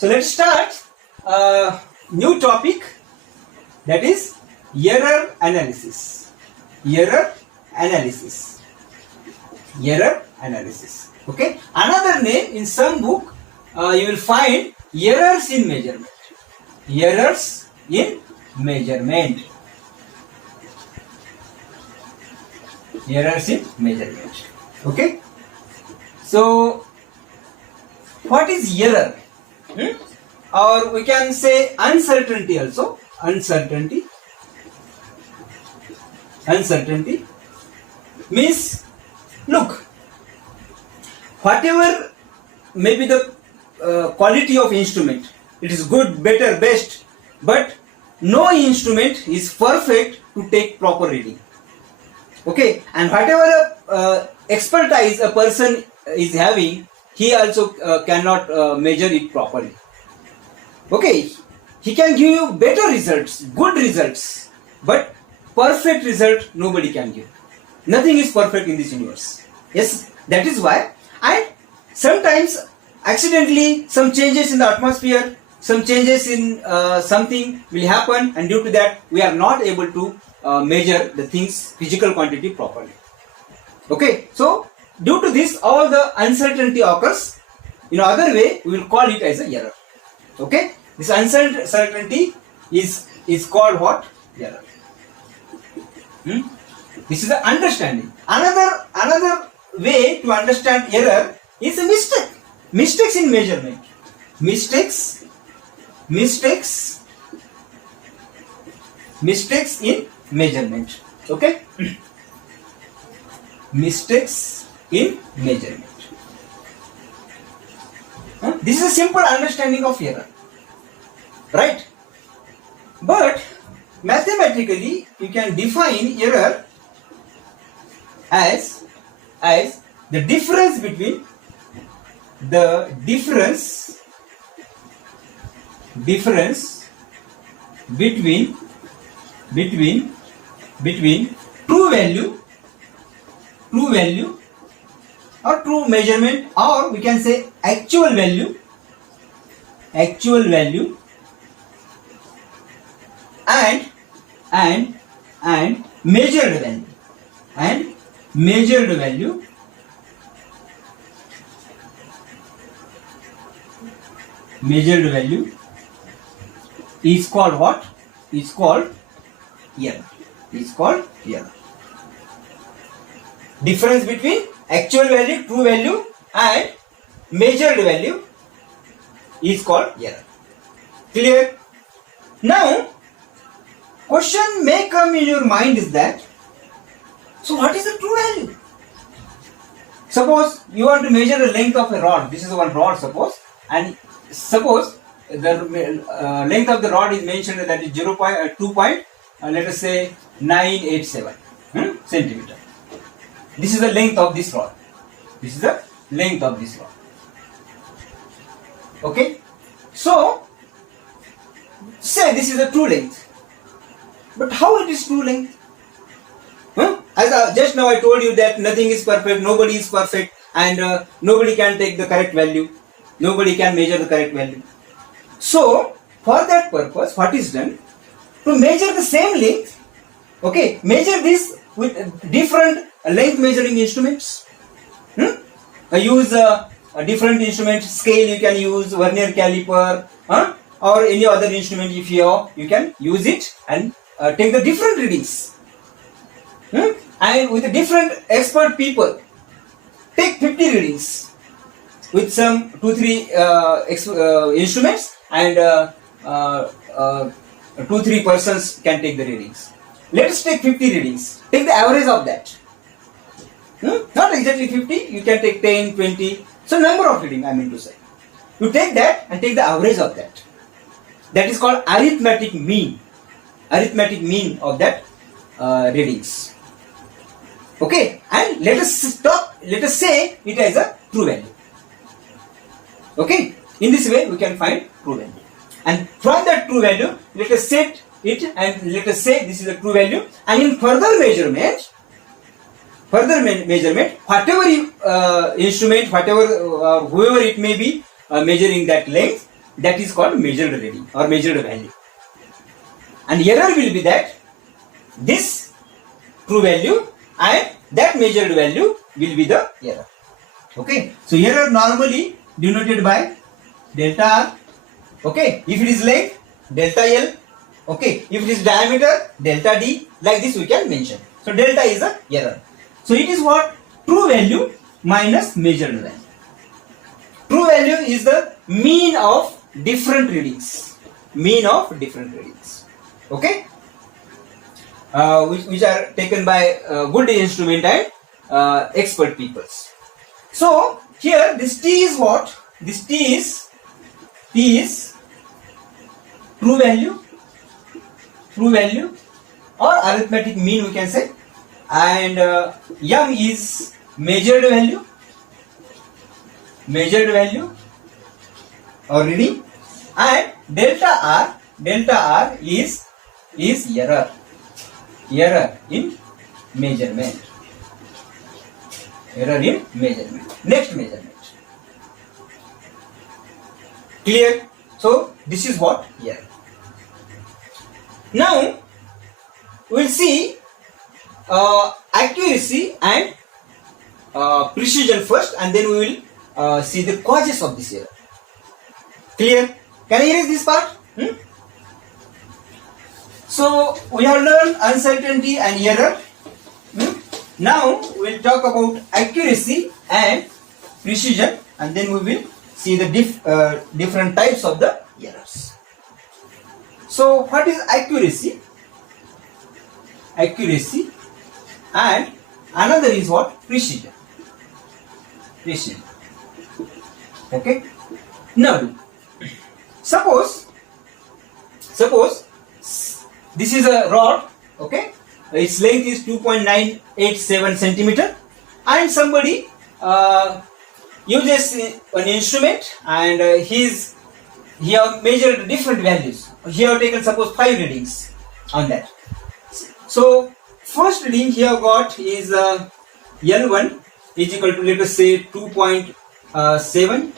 So let's start new topic, that is error analysis. Error analysis. Error analysis. Okay. Another name in some book you will find errors in measurement. Errors in measurement. Errors in measurement. Okay. So what is error? Or we can say uncertainty also. Uncertainty. Uncertainty means, look, whatever may be the quality of instrument, it is good, better, best, but no instrument is perfect to take proper reading. Okay, and whatever expertise a person is having, he also cannot measure it properly. Okay, he can give you better results, good results, but perfect result nobody can give. Nothing is perfect in this universe. Yes, that is why. And sometimes accidentally some changes in the atmosphere, some changes in something will happen, and due to that we are not able to measure the things, physical quantity properly. Okay, so due to this all the uncertainty occurs. In other way we will call it as a error. Okay, this uncertainty is called what? Error. This is the understanding. Another way to understand error is a mistake. Mistakes in measurement. Mistakes in measurement. Okay. Mistakes in measurement. This is a simple understanding of error, right? But mathematically you can define error as the difference between true value or true measurement, or we can say actual value and measured value is called what? Is called error. Difference between actual value, true value and measured value is called error. Clear? Now, question may come in your mind is that, so what is the true value? Suppose you want to measure the length of a rod. This is one rod, suppose, and suppose the length of the rod is mentioned that is 2. Let us say 987 centimeter. This is the length of this rod. Okay. So say this is the true length. But how it is true length? As just now I told you that nothing is perfect, nobody is perfect, and nobody can take the correct value. Nobody can measure the correct value. So for that purpose, what is done? To measure the same length, okay, measure this with different length measuring instruments. Use a different instrument, scale you can use, vernier caliper, or any other instrument if you can use it and take the different readings. And with the different expert people, take 50 readings with some 2-3 instruments, and 2-3 persons can take the readings. Let us take 50 readings. Take the average of that. Not exactly 50, you can take 10, 20. So number of reading I mean to say. You take that and take the average of that. That is called arithmetic mean. Arithmetic mean of that readings. Okay, and let us say it as a true value. Okay, in this way we can find true value. And from that true value, let us set it and let us say this is a true value. And in further measurement, whatever instrument, whoever it may be measuring that length, that is called measured reading or measured value. And error will be that this true value and that measured value will be the error. Okay, so error normally denoted by delta R. Okay, if it is length, delta L. Okay, if it is diameter, delta D. Like this we can mention. So delta is a error. So it is what? True value minus measured value. True value is the mean of different readings. Mean of different readings. Okay, which are taken by good instrument and expert peoples. So here this T is what? This T is true value or arithmetic mean we can say, and M is measured value or reading, and delta R is error in measurement. Next measurement. Clear? So this is what error. Now we will see accuracy and precision first, and then we will see the causes of this error. Clear? Can I erase this part? So we have learned uncertainty and error. Now we will talk about accuracy and precision, and then we will see the different types of the errors. So what is accuracy? Accuracy, and another is what? Precision. Okay. Now suppose this is a rod. Okay, its length is 2.987 centimeter, and somebody uses an instrument, and he have measured different values. He have taken suppose 5 readings on that. So first reading he have got is L1 is equal to, let us say, 2.7.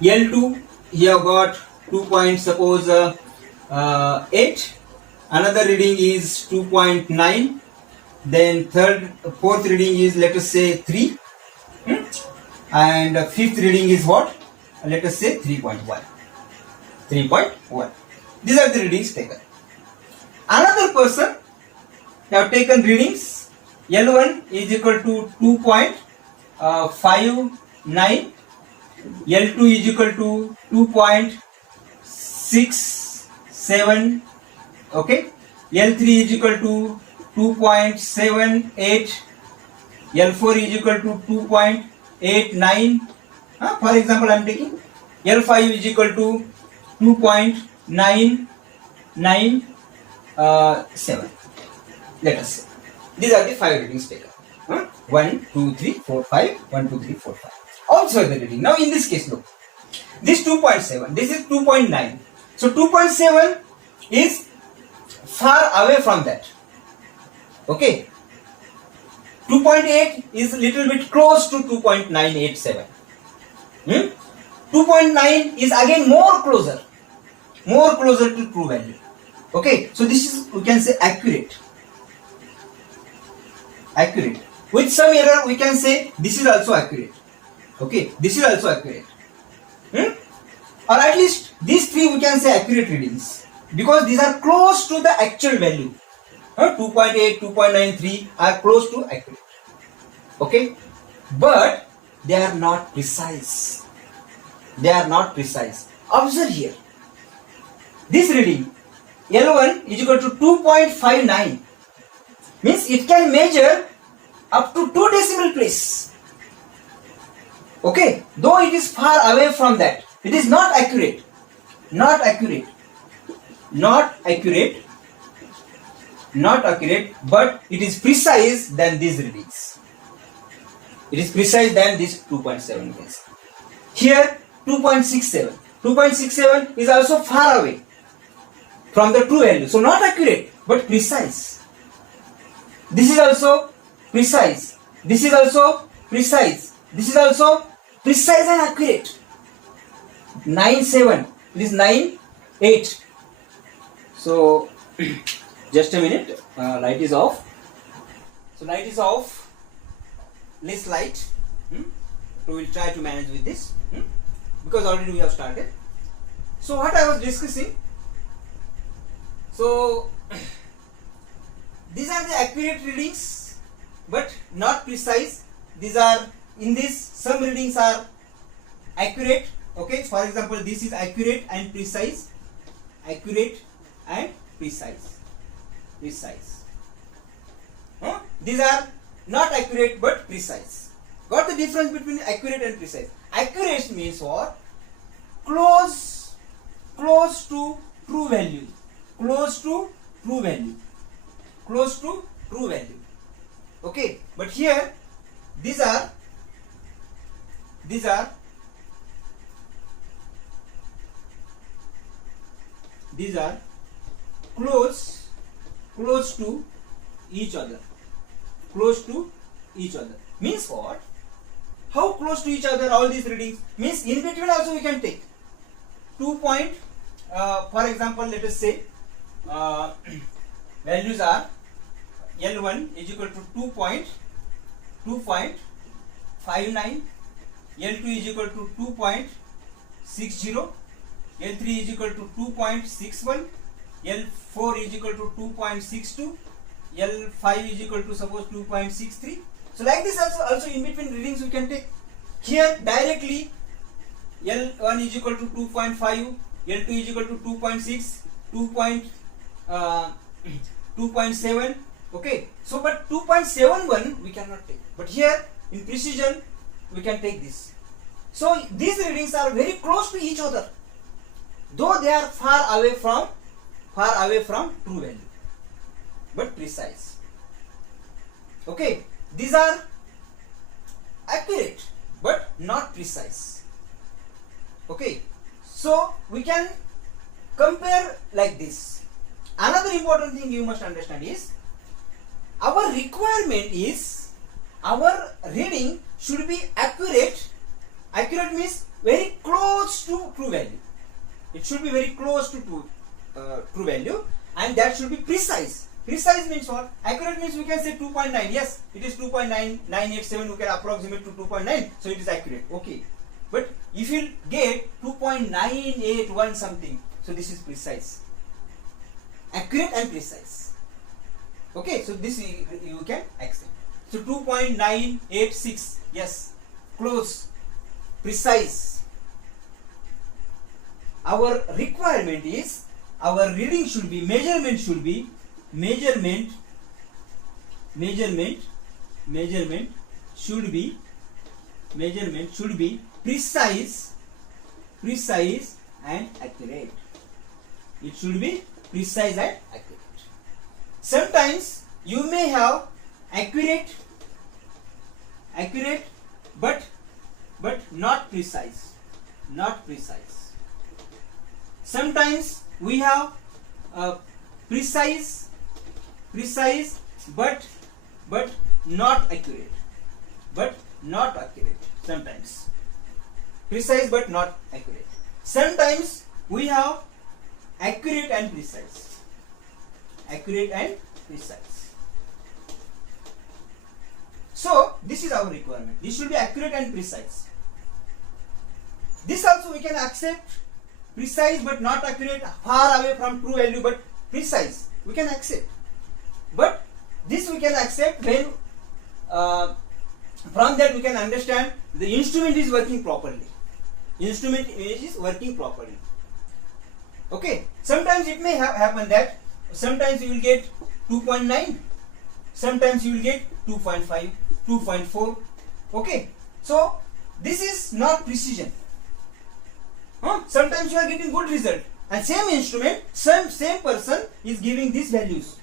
L2 he have got 2.8. Another reading is 2.9. Then fourth reading is, let us say, 3. And fifth reading is what? Let us say 3.1. These are the readings taken. Another person have taken readings. L1 is equal to 2.59. L2 is equal to 2.67. Okay. L3 is equal to 2.78. L4 is equal to 2.89. For example, I am taking L5 is equal to 2.997. Let us say these are the 5 readings taken. 1, 2, 3, 4, 5. 1, 2, 3, 4, 5. Also the reading. Now in this case, look. This 2.7. This is 2.9. So 2.7 is far away from that. Okay. 2.8 is little bit close to 2.987. 2.9 is again more closer to true value. Okay, so this is, we can say, accurate. With some error we can say this is also accurate. Okay, this is also accurate. Or at least these 3 we can say accurate readings, because these are close to the actual value. 2.8, 2.93 are close to accurate. Okay, but they are not precise. Observe here. This reading L1 is equal to 2.59, means it can measure up to 2 decimal place. Okay, though it is far away from that, it is not accurate, but it is precise than these readings. It is precise than this 2.7 case. Here 2.67. 2.67 is also far away from the true value. So not accurate, but precise. This is also precise. This is also precise. This is also precise and accurate. 9.7. It is 9.8. So just a minute. Light is off. So light is off. Less light. We will try to manage with this because already we have started. So what I was discussing. So these are the accurate readings, but not precise. These are in this. Some readings are accurate. Okay. For example, this is accurate and precise. Accurate and precise. Precise. These are not accurate but precise. Got the difference between accurate and precise? Accurate means what? Close to true value. Close to true value. Close to true value. Okay. But here these are close to each other. Close to each other means what? How close to each other all these readings? Means in between also we can take 2 point. For example, let us say values are L1 is equal to 2.59, L2 is equal to 2.60, L3 is equal to 2.61, L4 is equal to 2.62, L5 is equal to suppose 2.63. So like this also in between readings we can take. Here directly L1 is equal to 2.5, L2 is equal to 2.6, 2.7. Okay. So but 2.71 we cannot take. But here in precision we can take this. So these readings are very close to each other, though they are far away from true value, but precise. Okay. These are accurate but not precise. Okay. So we can compare like this. Another important thing you must understand is our requirement is our reading should be accurate. Accurate means very close to true value. It should be very close to true value, and that should be precise. Precise means what? Accurate means we can say 2.9. Yes, it is 2.9987. We can approximate to 2.9. So it is accurate. Okay. But if you get 2.981 something, so this is precise. Accurate and precise. Okay. So this you can accept. So 2.986. Yes. Close. Precise. Our requirement is our reading should be, measurement should be precise and accurate. It should be precise and accurate. Sometimes you may have accurate but not precise. Sometimes we have precise but not accurate. Sometimes precise but not accurate. Sometimes we have accurate and precise. So this is our requirement. This should be accurate and precise. This also we can accept. Precise but not accurate, far away from true value but precise, we can accept. But this we can accept when from that we can understand the instrument is working properly. Instrument image is working properly. Okay. Sometimes it may happen that sometimes you will get 2.9, sometimes you will get 2.5, 2.4. Okay. So this is not precision. Sometimes you are getting good result, and same instrument, same person is giving these values.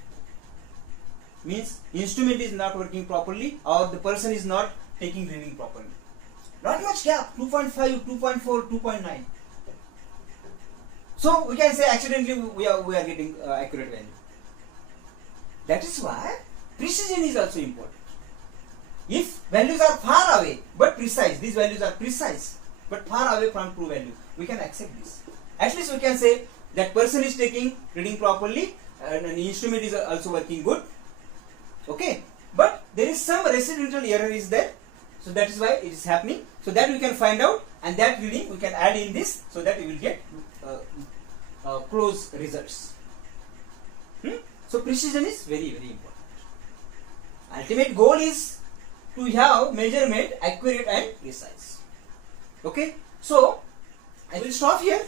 Means instrument is not working properly, or the person is not taking reading properly. Not much gap, 2.5, 2.4, 2.9. So we can say accidentally we are getting accurate value. That is why precision is also important. If values are far away but precise, these values are precise but far away from true value, we can accept this. At least we can say that person is taking reading properly and an instrument is also working good. Okay, but there is some residual error is there, so that is why it is happening. So that we can find out, and that reading we can add in this, so that we will get close results. So precision is very, very important. Ultimate goal is to have measurement accurate and precise. Okay, so I will stop here.